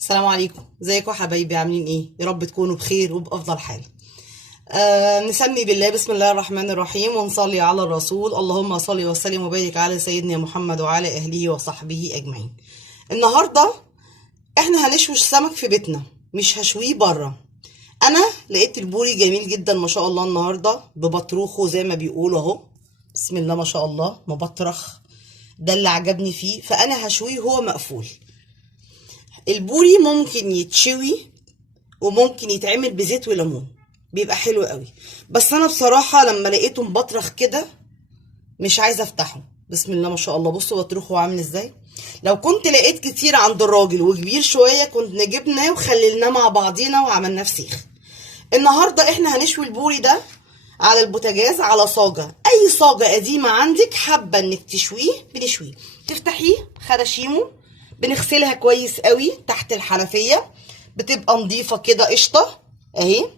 السلام عليكم، ازيكم يا حبايبي؟ عاملين ايه؟ يا رب تكونوا بخير وبافضل حال. نسمي بالله، بسم الله الرحمن الرحيم، ونصلي على الرسول. اللهم صل وسلم وبارك على سيدنا محمد وعلى اهله وصحبه اجمعين. النهارده احنا هنشوي السمك في بيتنا، مش هشويه بره. انا لقيت البوري جميل جدا ما شاء الله النهارده ببطروخه زي ما بيقولوا اهو. بسم الله ما شاء الله، مبطرخ. ده اللي عجبني فيه، فانا هشويه هو مقفول. البوري ممكن يتشوي وممكن يتعمل بزيت وليمون، بيبقى حلو قوي. بس انا بصراحه لما لقيته مبطرخ كده مش عايزه افتحه. بسم الله ما شاء الله، بصوا بطرخه عامل ازاي. لو كنت لقيت كتير عند الراجل وكبير شويه كنت جبناه وخللناه مع بعضينا وعملناه فسيخ. النهارده احنا هنشوي البوري ده على البوتاجاز، على صاجه، اي صاجه قديمه عندك حابه انك تشويه بنشويه. تفتحيه خراشيمه، بنغسلها كويس قوي تحت الحنفيه، بتبقى نظيفه كده قشطه اهي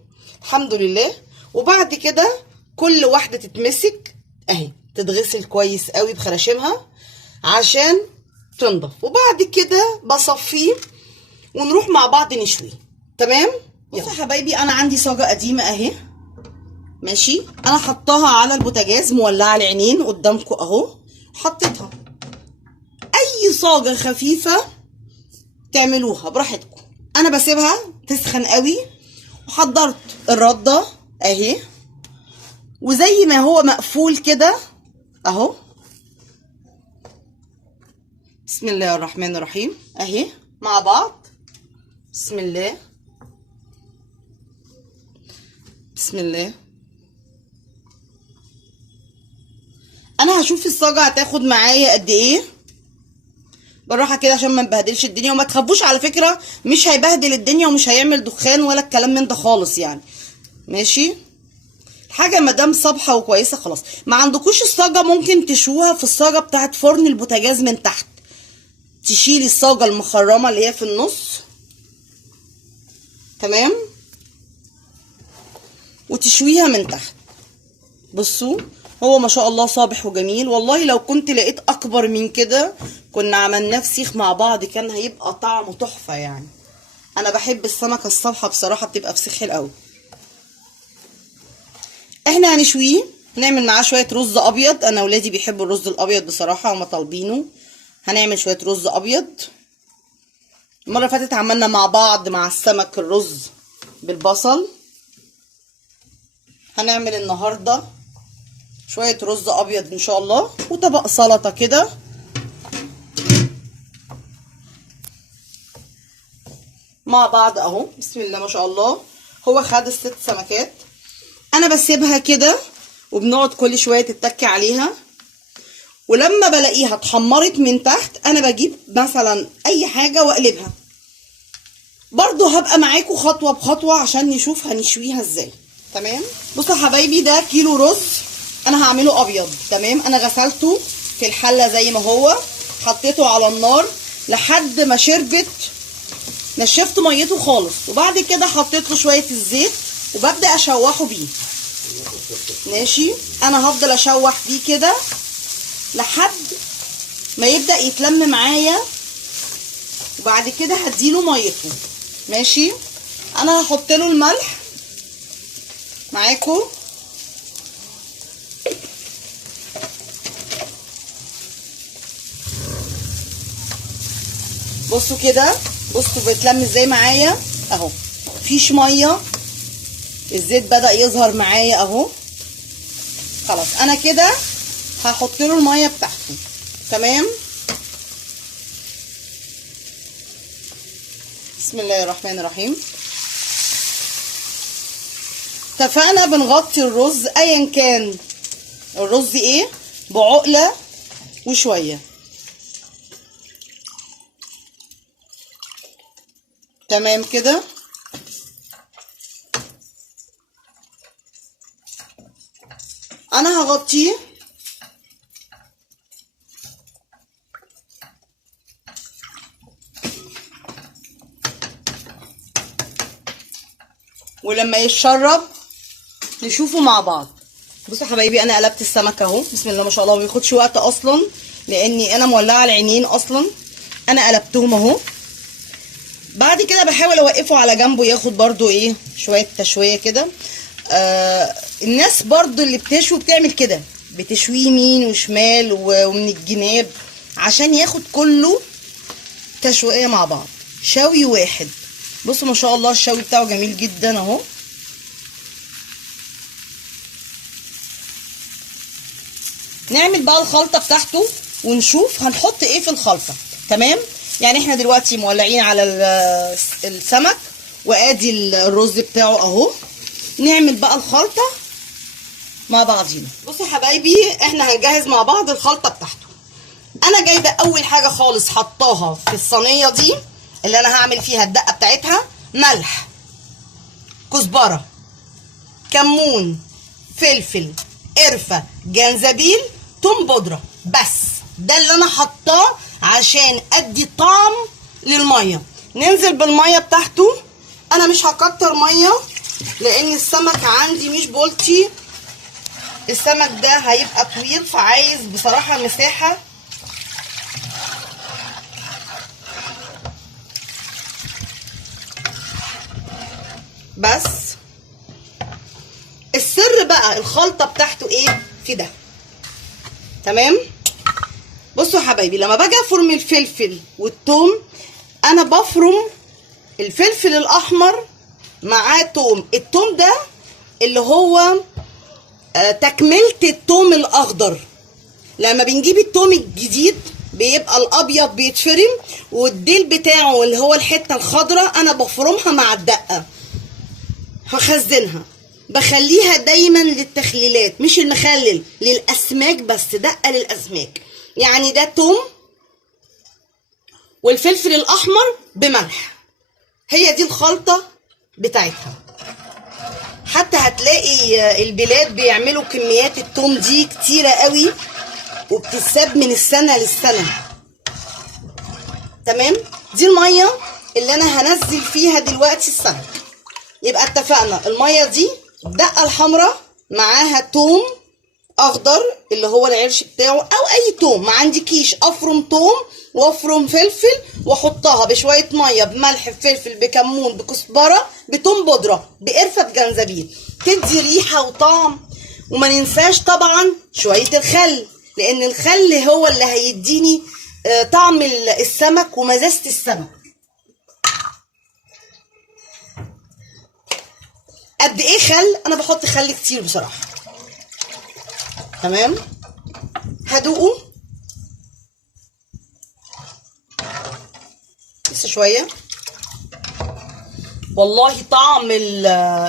الحمد لله. وبعد كده كل واحده تتمسك اهي، تتغسل كويس قوي بخراشيمها عشان تنضف. وبعد كده بصفيه ونروح مع بعض نشويه. تمام. بصوا يا حبايبي، انا عندي صاجه قديمه اهي ماشي، انا حطاها على البوتاجاز مولعه العينين قدامكم اهو، حطيتها. اي صاجه خفيفه تعملوها براحتكم، انا بسيبها تسخن قوي. وحضرت الرده اهي، وزي ما هو مقفول كده اهو. بسم الله الرحمن الرحيم اهي مع بعض. بسم الله بسم الله. انا هشوف الصاجه هتاخد معايا قد ايه بالراحه كده عشان ما نبهدلش الدنيا. وما تخافوش على فكره، مش هيبهدل الدنيا ومش هيعمل دخان ولا الكلام من ده خالص يعني. ماشي، حاجه مادام صابحه وكويسه خلاص. ما عندكوش الصاجه ممكن تشوها في الصاجه بتاعت فرن البوتاجاز من تحت، تشيلي الصاجه المخرمه اللي هي في النص تمام، وتشويها من تحت. بصوا هو ما شاء الله صابح وجميل. والله لو كنت لقيت اكبر من كده كنا عملناه فسيخ مع بعض، كان هيبقى طعمه تحفه يعني. انا بحب السمكه الصبحه بصراحه، بتبقى فسيخ حلو قوي. احنا هنشويه، هنعمل معاه شويه رز ابيض. انا ولادي بيحبوا الرز الابيض بصراحه، هما طالبينه. هنعمل شويه رز ابيض. المره اللي فاتت عملنا مع بعض مع السمك الرز بالبصل. هنعمل النهارده شويه رز ابيض ان شاء الله، وطبق سلطه كده. مع بعض اهو. بسم الله ما شاء الله. هو خد الست سمكات، انا بسيبها كده وبنقعد كل شويه تتك عليها. ولما بلاقيها اتحمرت من تحت انا بجيب مثلا اي حاجه واقلبها. برضو هبقى معاكم خطوه بخطوه عشان نشوف هنشويها ازاي. تمام. بصوا يا حبايبي، ده كيلو رز انا هعمله ابيض. تمام، انا غسلته في الحله زي ما هو، حطيته على النار لحد ما شربت، نشفت ميته خالص. وبعد كده حطيت له شويه الزيت وببدا اشوحه بيه. ماشي، انا هفضل اشوح بيه كده لحد ما يبدا يتلم معايا، وبعد كده هديله ميته. ماشي، انا هحط له الملح معاكم. بصوا كده، بصوا بيتلم ازاي معايا اهو، مفيش ميه، الزيت بدأ يظهر معايا اهو. خلاص انا كده هحط له الميه بتاعته. تمام. بسم الله الرحمن الرحيم. اتفقنا بنغطي الرز ايا كان الرز ايه بعقله وشويه. تمام كده. انا هغطيه ولما يتشرب نشوفه مع بعض. بصوا يا حبايبي، انا قلبت السمك اهو. بسم الله ما شاء الله، ما بياخدش وقت اصلا لاني انا مولعه العينين اصلا. انا قلبتهم اهو. بعد كده بحاول اوقفه على جنبه ياخد برضو ايه شويه تشويه كده. الناس برضو اللي بتشوي بتعمل كده، بتشويه يمين وشمال ومن الجناب عشان ياخد كله تشويه مع بعض، شوي واحد. بصوا ما شاء الله الشوي بتاعه جميل جدا اهو. نعمل بقى الخلطه بتاعته ونشوف هنحط ايه في الخلطه. تمام، يعني احنا دلوقتي مولعين على السمك وادي الرز بتاعه اهو. نعمل بقى الخلطه مع بعضينا. بصوا يا حبايبي احنا هنجهز مع بعض الخلطه بتاعته. انا جايبه اول حاجه خالص حطاها في الصينيه دي اللي انا هعمل فيها الدقه بتاعتها، ملح، كزبره، كمون، فلفل، قرفه، جنزبيل، توم بودره. بس ده اللي انا حطاه عشان ادي طعم للميه. ننزل بالميه بتاعته. انا مش هكتر ميه لان السمك عندي مش بولتي، السمك ده هيبقى طويل فعايز بصراحه مساحه. بس السر بقى الخلطه بتاعته ايه في ده. تمام، بصوا يا حبايبي لما باجي افرم الفلفل والثوم انا بفرم الفلفل الاحمر معاه توم. التوم ده اللي هو تكمله التوم الاخضر. لما بنجيب التوم الجديد بيبقى الابيض بيتفرم والديل بتاعه اللي هو الحته الخضراء انا بفرمها مع الدقه، هخزنها، بخليها دايما للتخليلات مش المخلل، للاسماك بس، دقه للاسماك. يعني ده توم والفلفل الاحمر بملح، هي دي الخلطه بتاعتها. حتى هتلاقي البلاد بيعملوا كميات التوم دي كتيره قوي وبتتساب من السنه للسنه. تمام، دي الميه اللي انا هنزل فيها دلوقتي السمك. يبقى اتفقنا الميه دي الدقه الحمراء معاها توم اخضر اللي هو العرش بتاعه او اي توم، ما عندكيش افرم توم وافرم فلفل واحطها بشويه ميه بملح بفلفل بكمون بكزبره بتوم بودره بقرفه بجنزبيل، تدي ريحه وطعم. وما ننساش طبعا شويه الخل، لان الخل هو اللي هيديني طعم السمك ومزازه السمك. قد ايه خل؟ انا بحط خل كتير بصراحه. تمام، هدوقه لسه شويه. والله طعم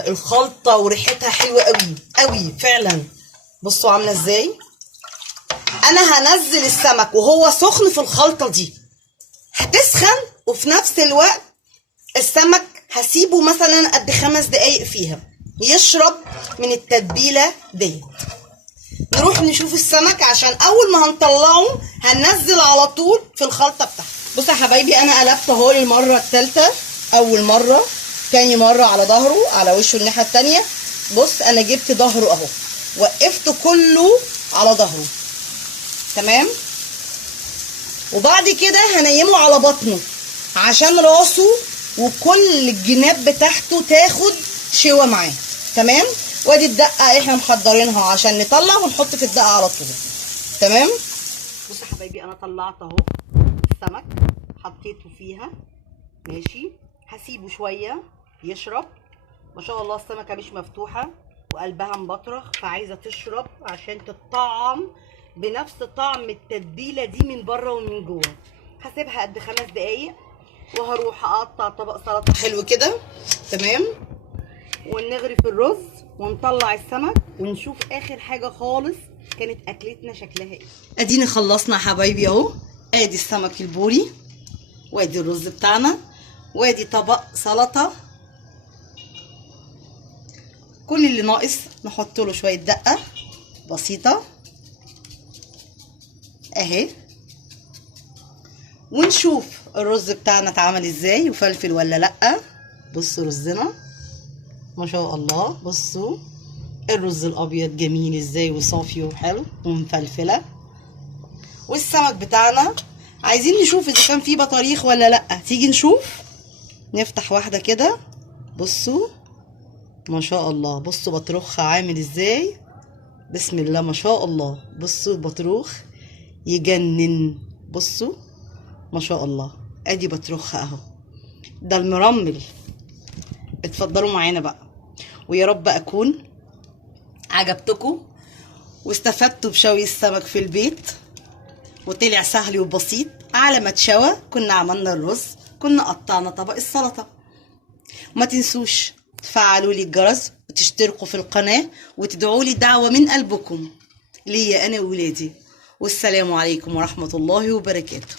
الخلطه وريحتها حلوه قوي قوي فعلا. بصوا عامله ازاي. انا هنزل السمك وهو سخن في الخلطه دي، هتسخن وفي نفس الوقت السمك هسيبه مثلا قد 5 دقايق فيها يشرب من التتبيله دي. نروح نشوف السمك عشان اول ما هنطلعه هننزل على طول في الخلطه بتاعته. بصوا يا حبايبي انا قلبت اهو المره الثالثه، اول مره، تاني مره على ظهره على وشه الناحيه الثانيه. بص انا جبت ظهره اهو، وقفته كله على ظهره. تمام، وبعد كده هنيمه على بطنه عشان راسه وكل الجناب بتاعته تاخد شوى معاه. تمام، وادي الدقه احنا محضرينها عشان نطلع ونحط في الدقه على طول. تمام، بصوا يا حبايبي انا طلعت اهو السمك حطيته فيها. ماشي، هسيبه شويه يشرب. ما شاء الله السمكه مش مفتوحه وقلبها مبطرخ فعايزه تشرب عشان تطعم بنفس طعم التتبيله دي من بره ومن جوه. هسيبها قد 5 دقايق وهروح اقطع طبق سلطه حلو كده. تمام، ونغرف الرز ونطلع السمك ونشوف اخر حاجه خالص كانت اكلتنا شكلها ايه. ادينا خلصنا يا حبايبي اهو. ادي السمك البوري وادي الرز بتاعنا وادي طبق سلطه. كل اللي ناقص نحط له شويه دقه بسيطه اهي، ونشوف الرز بتاعنا اتعمل ازاي وفلفل ولا لا. بصوا رزنا ما شاء الله، بصوا الرز الابيض جميل ازاي وصافي وحلو ومفلفله. والسمك بتاعنا عايزين نشوف اذا كان فيه بطاريخ ولا لا، تيجي نشوف. نفتح واحدة كده. بصوا ما شاء الله، بصوا بطروخها عامل ازاي، بسم الله ما شاء الله. بصوا البطروخ يجنن، بصوا ما شاء الله. ادي بطروخها اهو، ده المرمل. اتفضلوا معانا بقى، ويا رب اكون عجبتكم واستفدتوا بشوي السمك في البيت، وطلع سهل وبسيط. على ما اتشوى كنا عملنا الرز، كنا قطعنا طبق السلطة. وما تنسوش تفعلوا لي الجرس وتشتركوا في القناة وتدعوا لي دعوة من قلبكم ليا أنا وولادي. والسلام عليكم ورحمة الله وبركاته.